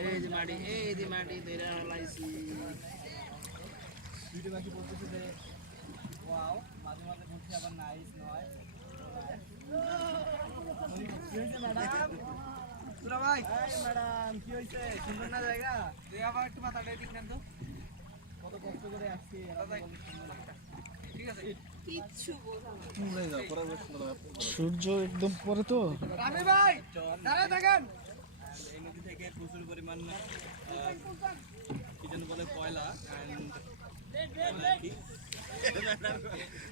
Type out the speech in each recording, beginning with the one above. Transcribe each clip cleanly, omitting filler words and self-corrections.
এই যে মাটি ধরে লাইছি ভিডিও বাকি বলতেছে যে ওয়াও মাঝে মাঝে বলছি আবার নাইস নয় ম্যাডাম পুরা ভাই এই ম্যাডাম কি হইছে সুন্দর না জায়গা তুই আবার একটু মাথাটা এদিক নেন তো কত কষ্ট করে আসছি ঠিক আছে কিচ্ছু বোঝা সূর্য একদম পরে তো রামি ভাই দাঁড়ায় থাকেন এই নদী থেকে প্রচুর পরিমাণ কি যেন বলে কয়লা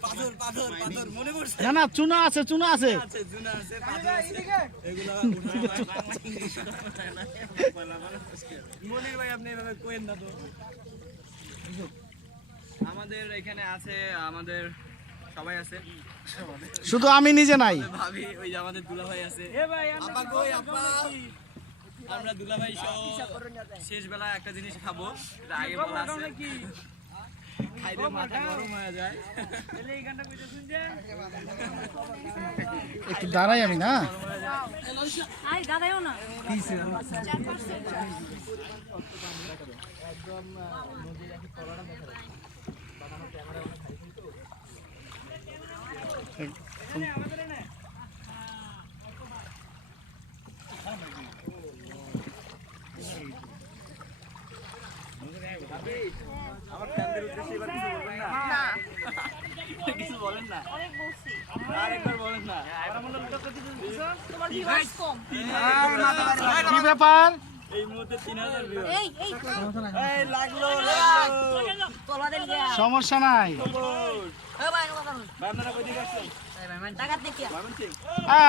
পাথর পাথর পাথর মনে পড়ছে না না চুনা আছে চুনা আছে পাথর আছে এগুলা মনির ভাই আপনি এভাবে কইেন না তো আমাদের এখানে আছে আমাদের সবাই আছে শুধু আমি নিজে নাই ভাবি ওই যে আমাদের দুলাভাই আছে আপা কই আপা আমরা দুলাভাই সহ শেষ বেলা একটা জিনিস খাবো আগে বলা আছে খাইলে মাথা গরম হয়ে যায় তাহলে এই গানটা কইতে শুনছেন একটু দাঁড়াই আমি না আই দাঁড়ায়ও না একদম নদীর একই তলাটা দেখা যাচ্ছে বানানো ক্যামেরা ওখানে খাইছি তো আমার ফ্যানদের উদ্দেশ্যে এবার কিছু বলবেন না কিছু বলেন না অনেক বলছি আরেকবার বলেন না তোমার ভিউয়ার্স কম কি ব্যাপার এই মুহূর্তে 3000 ভিউ এই এই লাগলো তোমাদের দেয়া সমস্যা নাই এ ভাই কথা বল ভাই আপনারা কই দিকে আসছেন এই ভাই মান টাকা দেখিয়া ময়মনসিং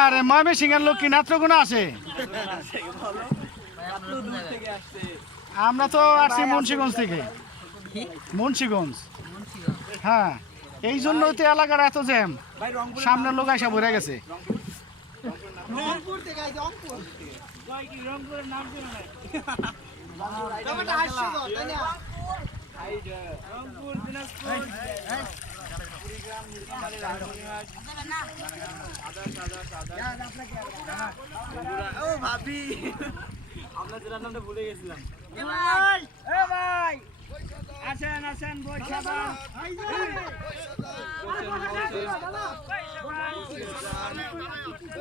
আরে ময়মনসিংহ এর লোক কি নেত্রকোনা আছে ভালো এত দূর থেকে আসছে আমরা তো আসছি মুন্সিগঞ্জ থেকে মুন্সিগঞ্জ হ্যাঁ এই জন্যই তো এলাকার এত জ্যাম ভাই রংপুর সামনের লোক এসে ভরে গেছে রংপুর থেকে আইছে রংপুর ভাই কি রংপুরের নাম শুনে নাই ব্যাপারটা হাসছো তাই না আইডা রংপুর দিনাজপুর কুড়িগ্রাম নীলফামারী রাজশাহী ও ভাবি আমরা জেলার নামটা ভুলে গেছিলাম এ ভাই আসেন আসেন বই খাবার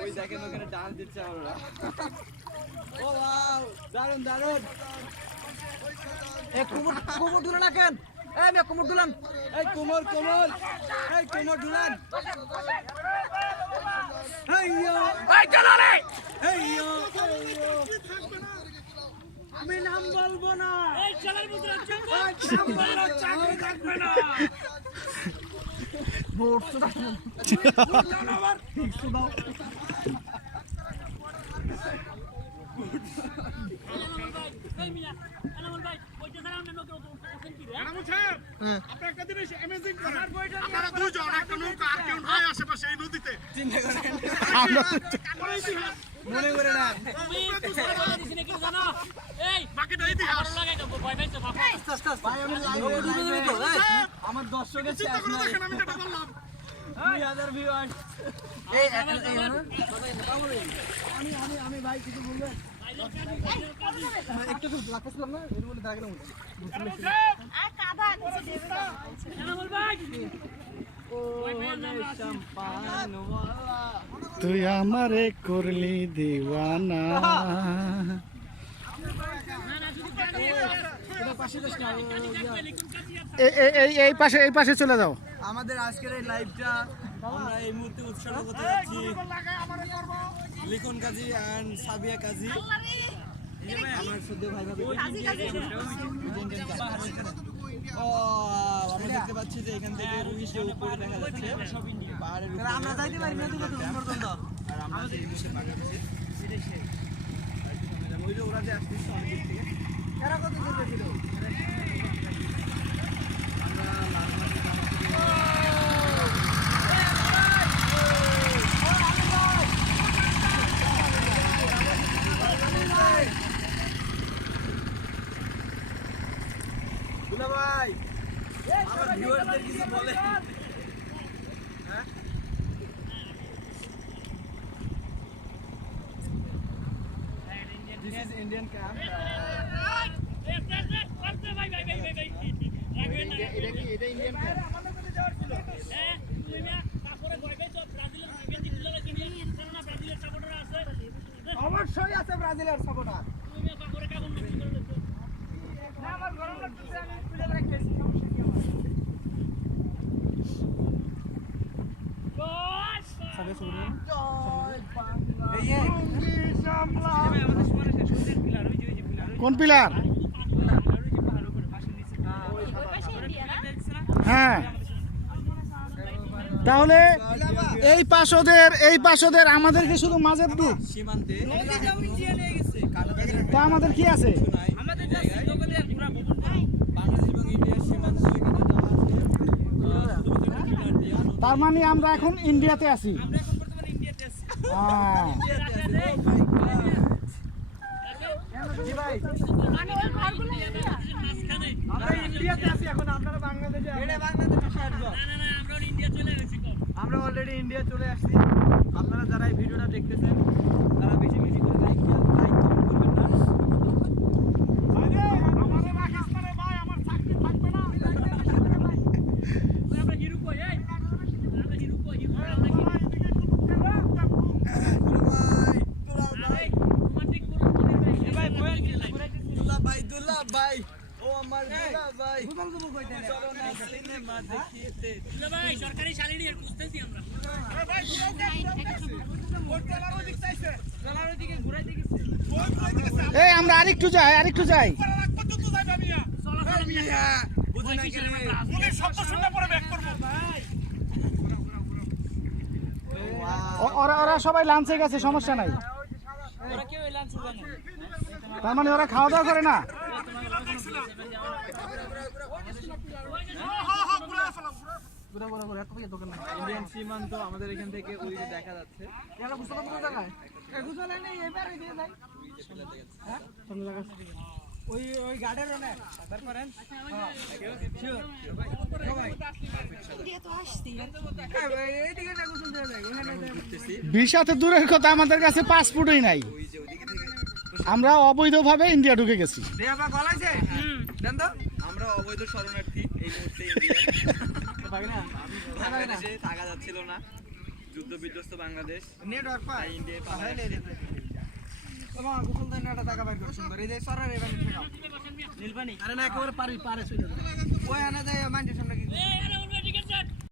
ওই দেখেন ওখানে ডান্স দিচ্ছে আমরা ও ওয়াও দারুন দারুন এ কুমুর কুমুর দুলান রাখেন এই মে কুমুর দুলান এই কুমুর কুমুর এই কুমুর দুলান হেইয়ো এই চলো রে হেইয়ো আমি নাম বলবো না এই ছেলের ভিতরে চুপ নাম বললে চাকরি থাকবে না ভোট তো দাও আবার ঠিক তো দাও মনে করে না আমার দর্শকের শেষ নাই 2000 ভিউয়ার্স আমি ভাই কিছু বলবেন একটু লাগতেছিলাম না এর মধ্যে দাগলাম আর কাদা কিছু দেবে না বল ভাই ও সম্পানওয়ালা তুই আমারে করলি দিওয়ানা এই পাশে চলে যাও আমাদের আজকের এই লাইভটা আমরা এই মুহূর্তে উৎসর্গ করতে যাচ্ছি লিখন কাজী এন্ড সাবিয়া কাজী আমার সদ্য ভাই ভাবি ও আমরা দেখতে পাচ্ছি যে এখান থেকে রুইসের উপরে দেখা যাচ্ছে পাহাড়ের উপরে আমরা যাইতে পারি নদী কত সুন্দর গন্ধ আর আমরা যে ইংলিশে বাংলাদেশে বিদেশে ওই যে ওরা যে আসছে অনেক দিক থেকে এরা কত দূর ছিল দুলা ভাই আমার ভিউয়ারদের কিছু বলে হ্যাঁ This is Indian camp. এটা ইন্ডিয়ান ফ্যান অবশ্যই আছে ব্রাজিলের সাপোর্টার আমার গরম লাগতেছে আমি খুলে রাখতেছি সমস্যা কি আমার কোন পিলার? হ্যাঁ, তাহলে এই পাশদের আমাদেরকে শুধু মাঝের দিক সীমান্তে তা আমাদের কি আছে? বাংলাদেশ এবং ইন্ডিয়ার সীমান্ত তার মানে আমরা এখন ইন্ডিয়াতে আছি। হ্যাঁ, মানে ওই ঘরগুলো ইন্ডিয়া। আমরা ইন্ডিয়াতে আছি এখন, আপনারা বাংলাদেশে। এটা বাংলাদেশে আসবো। আমরা অলরেডি ইন্ডিয়া চলে আসছি। আপনারা যারা এই ভিডিওটা দেখতেছেন তারা বেশি বেশি করে লাইক কমেন্ট করবেন না। দুলা ভাই ও আমার দুলা ভাই চলো না সিনেমা দেখিতে ভাই সরকারি শালিনী এর খুঁজতেছি আমরা এই আমরা আরেকটু যাই বুঝে না কেন ওরা সবাই লাঞ্চে গেছে, সমস্যা নাই। তার মানে ওরা খাওয়া দাওয়া করে না? ইন্ডিয়ান সীমান্ত আমাদের এখান থেকে ওই যে দেখা যাচ্ছে। ওই ওই গার্ডের অনেক তারপরে ইন্ডিয়া তো আসছি। ভিসাতে দূরের কথা, আমাদের কাছে পাসপোর্টই নাই। আমরা অবৈধভাবে ইন্ডিয়া ঢুকে গেছি। আমরা অবৈধ শরণার্থী এই মুহূর্তে ইন্ডিয়া বাংলাদেশে থাকা যাচ্ছিল না, যুদ্ধ বিধ্বস্ত বাংলাদেশ নেটওয়ার্ক পাই ইন্ডিয়া তোমার গোসল দেন একটা টাকা বাইর করে সুন্দর এই যে সরার এবারে ঠেকাও নীলপানি আরে না একেবারে পারে চলে যাবে ওই আনা যায় মাইন্ডের সামনে কি